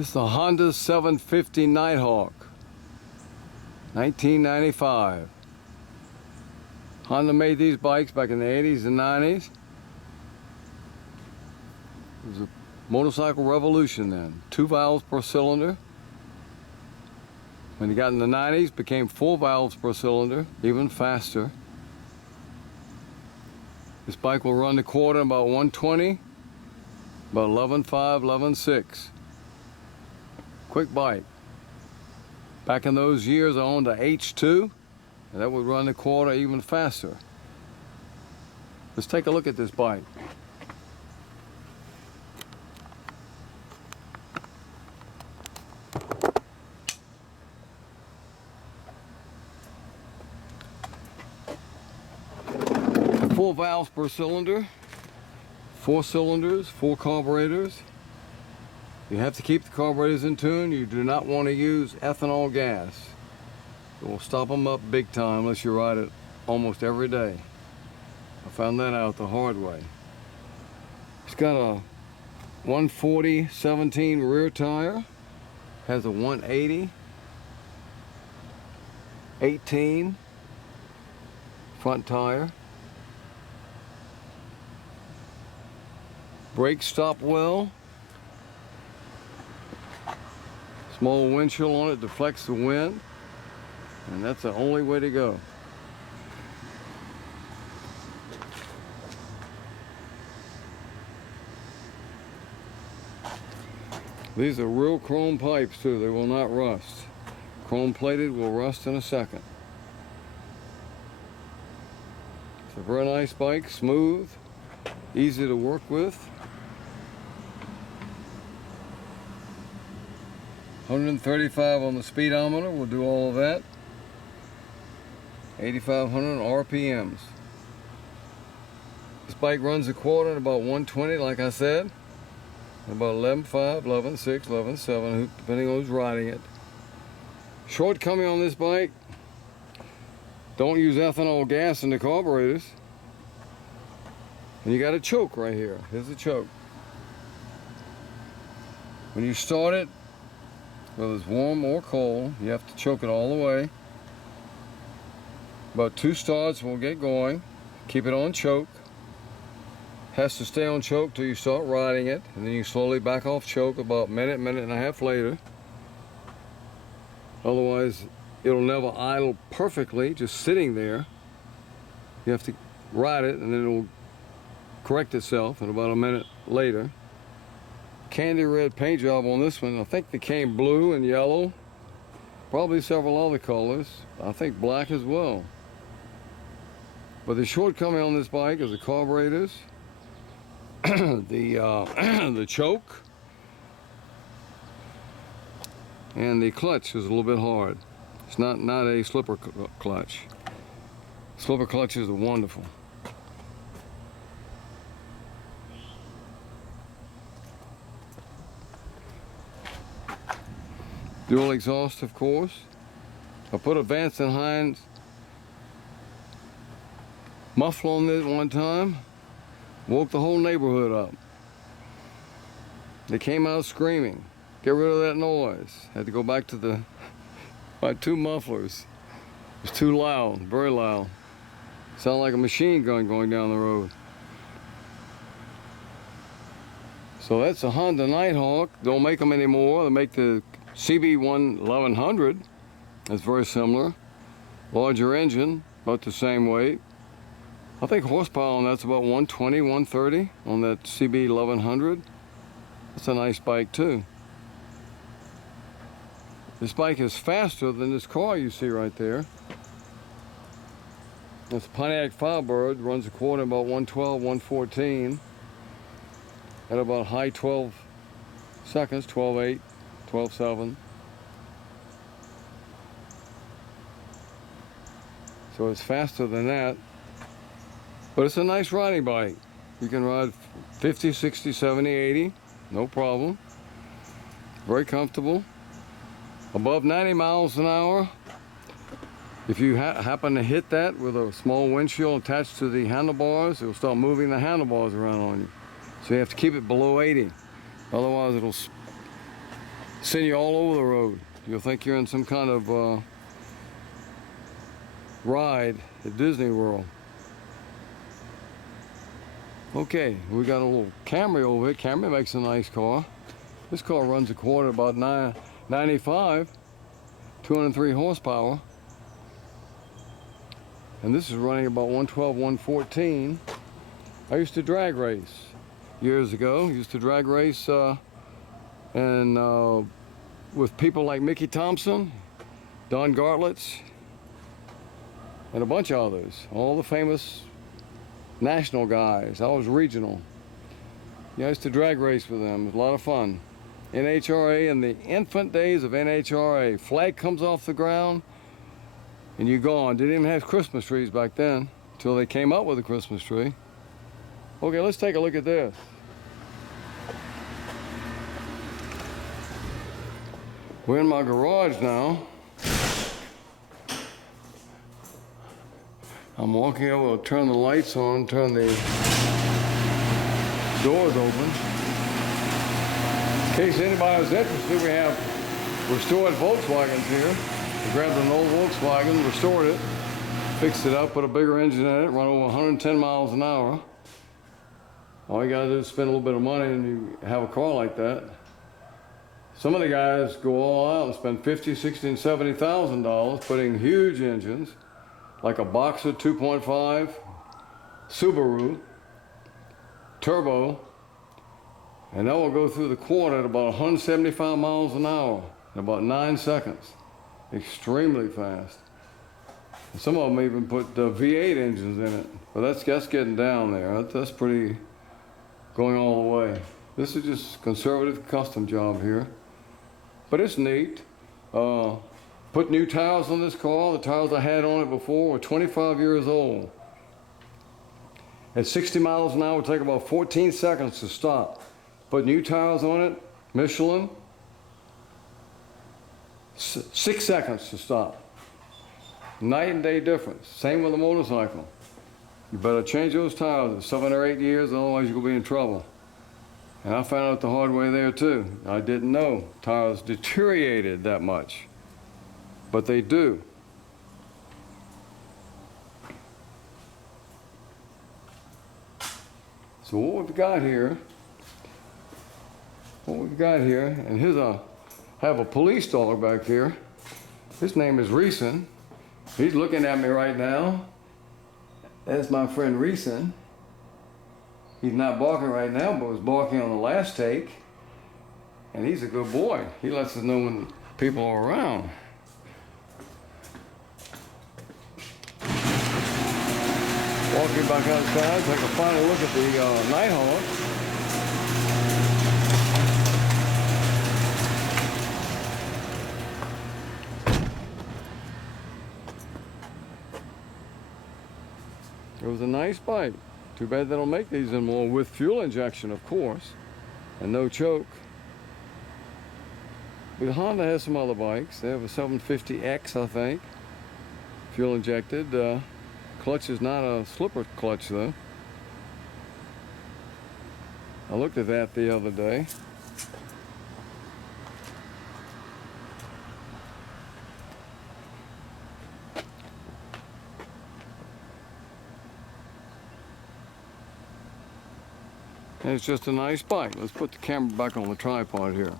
This is the Honda 750 Nighthawk, 1995. Honda made these bikes back in the 80s and 90s. It was a motorcycle revolution then. 2 valves per cylinder. When you got in the 90s, became 4 valves per cylinder, even faster. This bike will run the quarter about 120, about 11.5, 11.6. Quick bike. Back in those years, I owned a H2, and that would run the quarter even faster. Let's take a look at this bike. Four valves per cylinder, 4 cylinders, 4 carburetors. You have to keep the carburetors in tune. You do not want to use ethanol gas. It will stop them up big time unless you ride it almost every day. I found that out the hard way. It's got a 140/17 rear tire, has a 180/18 front tire. Brakes stop well. Small windshield on it deflects the wind, and that's the only way to go. These are real chrome pipes too, they will not rust. Chrome plated will rust in a second. It's a very nice bike, smooth, easy to work with. 135 on the speedometer will do all of that. 8,500 RPMs. This bike runs a quarter at about 120, like I said. About 11.5, 11.6, 11.7, depending on who's riding it. Shortcoming on this bike, don't use ethanol gas in the carburetors. And you got a choke right here. Here's the choke. When you start it, whether it's warm or cold, you have to choke it all the way. About 2 starts will get going. Keep it on choke. Has to stay on choke till you start riding it, and then you slowly back off choke about a minute, minute and a half later. Otherwise, it'll never idle perfectly, just sitting there. You have to ride it, and then it'll correct itself in about a minute later. Candy red paint job on this one. I think they came blue and yellow, probably several other colors. I think black as well. But the shortcoming on this bike is the carburetors, the choke, and the clutch is a little bit hard. It's not a slipper clutch. Slipper clutches are wonderful. Dual exhaust, of course. I put a Vance & Hines muffler on this one time. Woke the whole neighborhood up. They came out screaming, "Get rid of that noise." Had to go back to my 2 mufflers. It was too loud, very loud. Sounded like a machine gun going down the road. So that's a Honda Nighthawk. Don't make them anymore. They make the CB1100. That's very similar. Larger engine, about the same weight. I think horsepower on that's about 120, 130 on that CB1100. That's a nice bike too. This bike is faster than this car you see right there. It's a Pontiac Firebird, runs a quarter about 112, 114 at about high 12 seconds, 12.8, 12.7. So it's faster than that. But it's a nice riding bike. You can ride 50, 60, 70, 80, no problem. Very comfortable. Above 90 miles an hour. If you happen to hit that with a small windshield attached to the handlebars, it'll start moving the handlebars around on you. So you have to keep it below 80. Otherwise it'll Send you all over the road. You'll think you're in some kind of ride at Disney World. Okay, we got a little Camry over here. Camry makes a nice car. This car runs a quarter about 95, 203 horsepower. And this is running about 112, 114. I used to drag race years ago. Used to drag race with people like Mickey Thompson, Don Gartlitz, and a bunch of others. All the famous national guys. I was regional. Yeah, I used to drag race with them. It was a lot of fun. NHRA, in the infant days of NHRA. Flag comes off the ground and you're gone. Didn't even have Christmas trees back then until they came up with a Christmas tree. Okay, let's take a look at this. We're in my garage now. I'm walking over, to turn the lights on, turn the doors open. In case anybody is interested, we have restored Volkswagens here. We grabbed an old Volkswagen, restored it, fixed it up, put a bigger engine in it, run over 110 miles an hour. All you gotta do is spend a little bit of money and you have a car like that. Some of the guys go all out and spend $50,000, $60,000, and $70,000 putting huge engines, like a Boxer 2.5, Subaru, turbo, and that will go through the quarter at about 175 miles an hour in about 9 seconds. Extremely fast. And some of them even put V8 engines in it, but that's getting down there. That's pretty going all the way. This is just conservative custom job here, but it's neat. Put new tires on this car. The tires I had on it before were 25 years old. At 60 miles an hour, it would take about 14 seconds to stop. Put new tires on it, Michelin, 6 seconds to stop. Night and day difference. Same with a motorcycle. You better change those tires in 7 or 8 years, otherwise you're going to be in trouble. And I found out the hard way there too. I didn't know tires deteriorated that much, but they do. So what we've got here, and here's have a police dog back here. His name is Reeson. He's looking at me right now. That's my friend Reeson. He's not barking right now, but was barking on the last take. And he's a good boy. He lets us know when people are around. Walking back outside, take a final look at the Nighthawk. It was a nice bike. Too bad they don't make these anymore with fuel injection, of course, and no choke. But Honda has some other bikes. They have a 750X, I think, fuel injected. Clutch is not a slipper clutch though. I looked at that the other day. And it's just a nice bike. Let's put the camera back on the tripod here.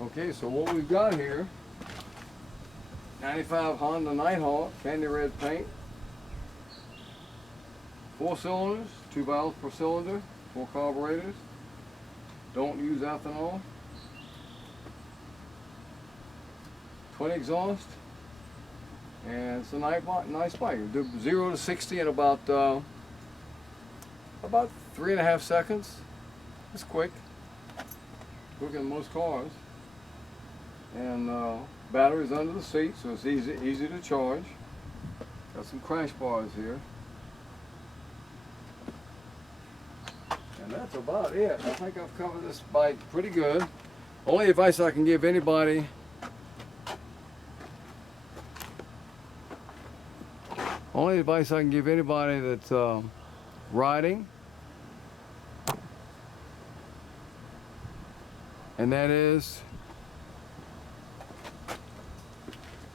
Okay, so what we've got here, 95 Honda Nighthawk, candy red paint, 4 cylinders, 2 valves per cylinder, 4 carburetors, don't use ethanol, 20 exhaust, and it's a nice bike. It'll do 0 to 60 in about 3.5 seconds. It's quick, quicker than most cars. And batteries under the seat, so it's easy to charge. Got some crash bars here. And that's about it. I think I've covered this bike pretty good. Only advice I can give anybody, that's riding, and that is,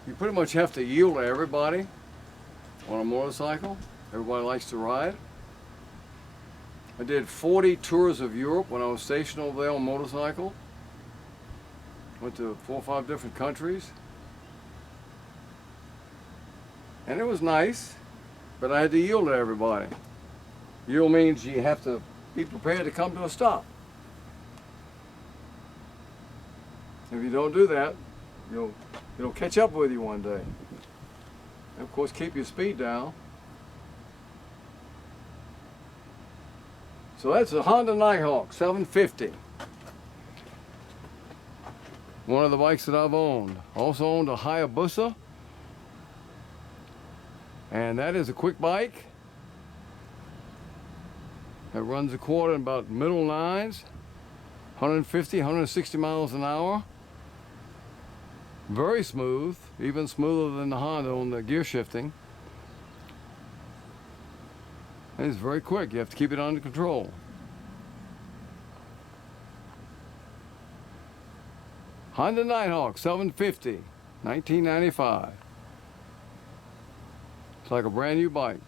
you pretty much have to yield to everybody on a motorcycle. Everybody likes to ride. I did 40 tours of Europe when I was stationed over there on a motorcycle. Went to 4 or 5 different countries. And it was nice, but I had to yield to everybody. Yield means you have to be prepared to come to a stop. If you don't do that, it'll catch up with you one day. And of course, keep your speed down. So that's a Honda Nighthawk 750. One of the bikes that I've owned. Also owned a Hayabusa. And that is a quick bike. It runs a quarter in about middle 9s. 150, 160 miles an hour. Very smooth, even smoother than the Honda on the gear shifting. And it's very quick. You have to keep it under control. Honda Nighthawk 750, 1995. It's like a brand new bike.